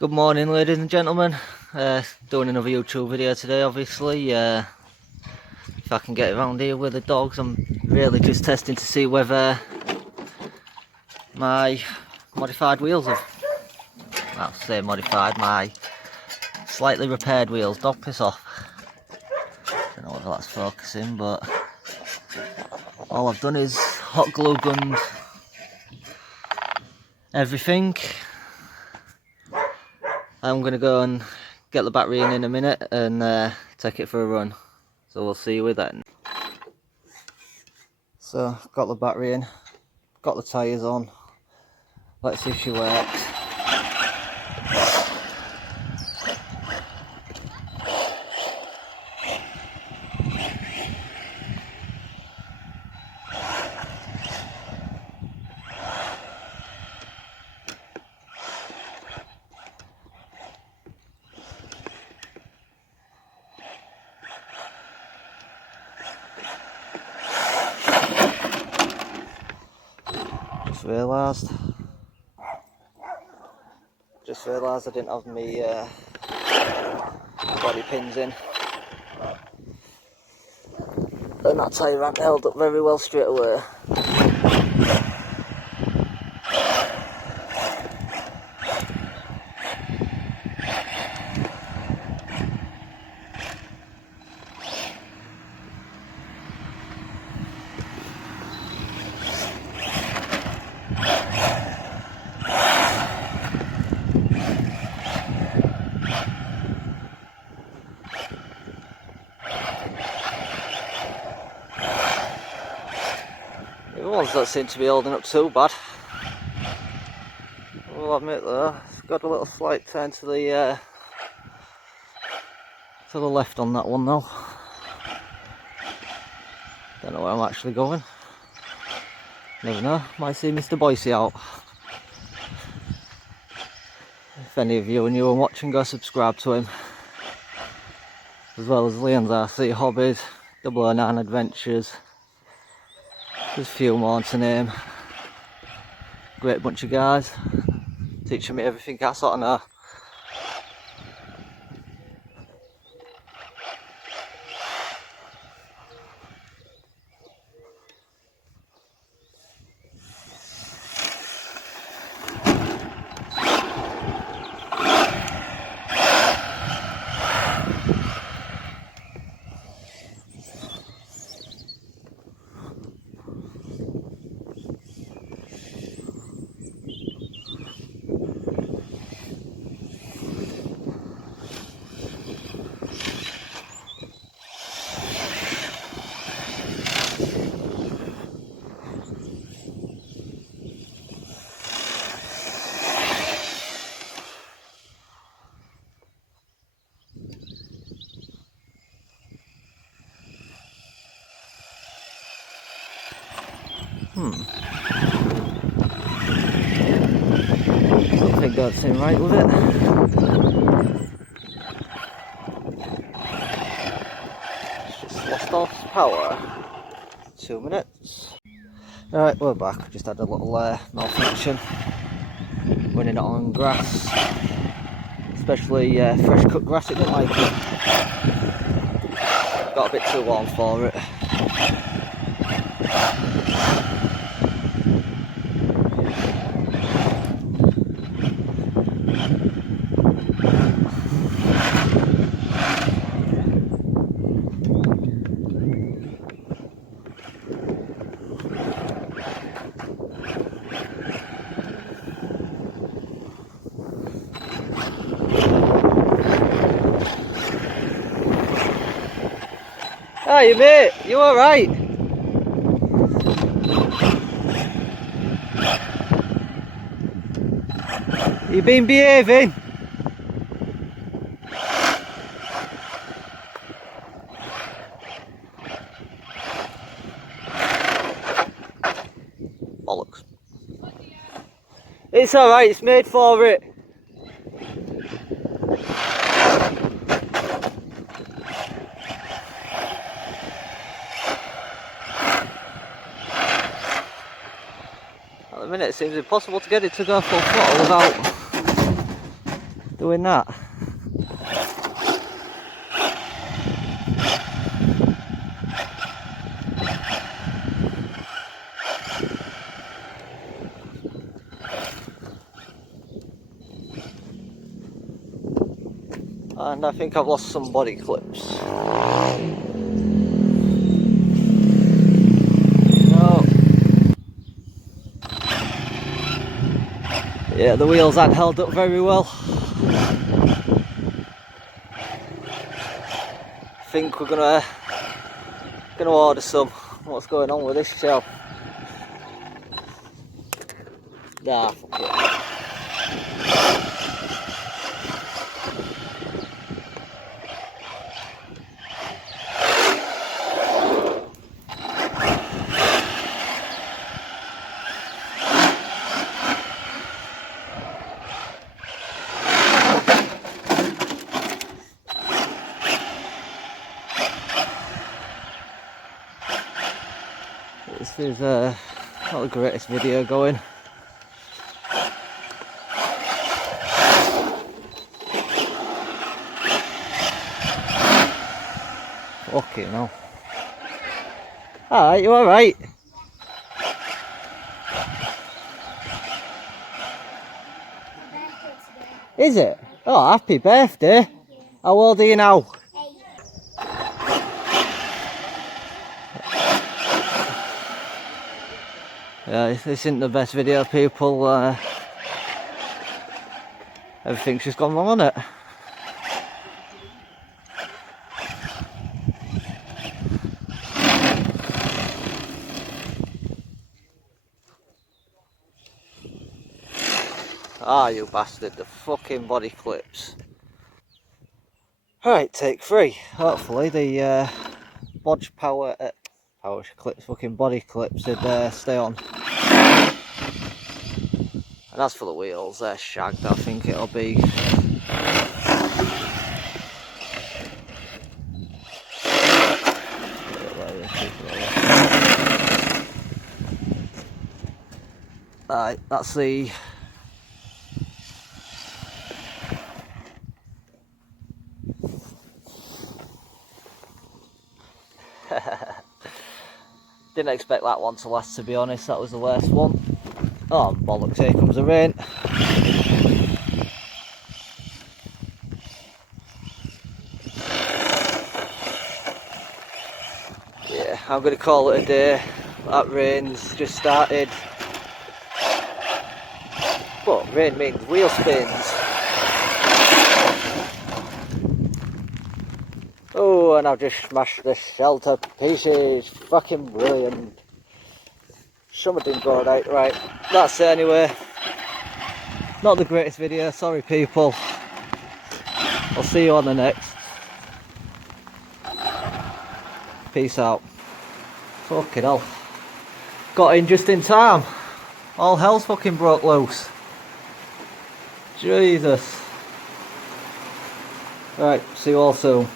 Good morning, ladies and gentlemen. Doing another YouTube video today, obviously. If I can get around here with the dogs, I'm really just testing to see whether my modified wheels have, well, say modified, my slightly repaired wheels. Dog piss off. Don't know whether that's focusing, but all I've done is hot glue gunned everything. I'm going to go and get the battery in a minute and take it for a run. So we'll see you with that. So got the battery in, got the tyres on. Let's see if she works. Just realised I didn't have my body pins in, and that tyre hadn't held up very well straight away. The ones that seem to be holding up too bad. I will admit though, it's got a little slight turn to the left on that one though. Don't know where I'm actually going. Never know, might see Mr. Boise out. If any of you are new and watching, go subscribe to him. As well as Leon's RC Hobbies, 009 Adventures. There's a few more to name. Great bunch of guys, teaching me everything I sort of know. Don't think that's in right with it. It's just lost all its power. 2 minutes. Alright, we're back. Just had a little malfunction. Running it on grass. Especially fresh cut grass, it didn't like it. Got a bit too warm for it. Hey mate, you alright? You been behaving? Bollocks. It's alright, it's made for it. At the minute it seems impossible to get it to go full throttle without doing that. And I think I've lost some body clips. No. Yeah, the wheels aren't held up very well. I think we're gonna order some. What's going on with this show? Nah, fuck it. This is not the greatest video going. Fucking hell. Alright, you alright? Is it? Oh, happy birthday. How old are you now? 8. Yeah, this isn't the best video, people. Everything's just gone wrong on it. Ah, you bastard, the fucking body clips. Right, take 3. Hopefully the power clips, fucking body clips would stay on. And as for the wheels, they're shagged. I think it'll be right, that's the didn't expect that one to last, to be honest. That was the worst one. Oh bollocks, here comes the rain. Yeah, I'm going to call it a day. That rain's just started. But rain means wheel spins. Oh, and I've just smashed the shell to pieces. Fucking brilliant. Something didn't go right. That's it anyway. Not the greatest video, sorry people. I'll see you on the next. Peace out. Fucking hell. Got in just in time. All hell's fucking broke loose. Jesus. Right, see you all soon.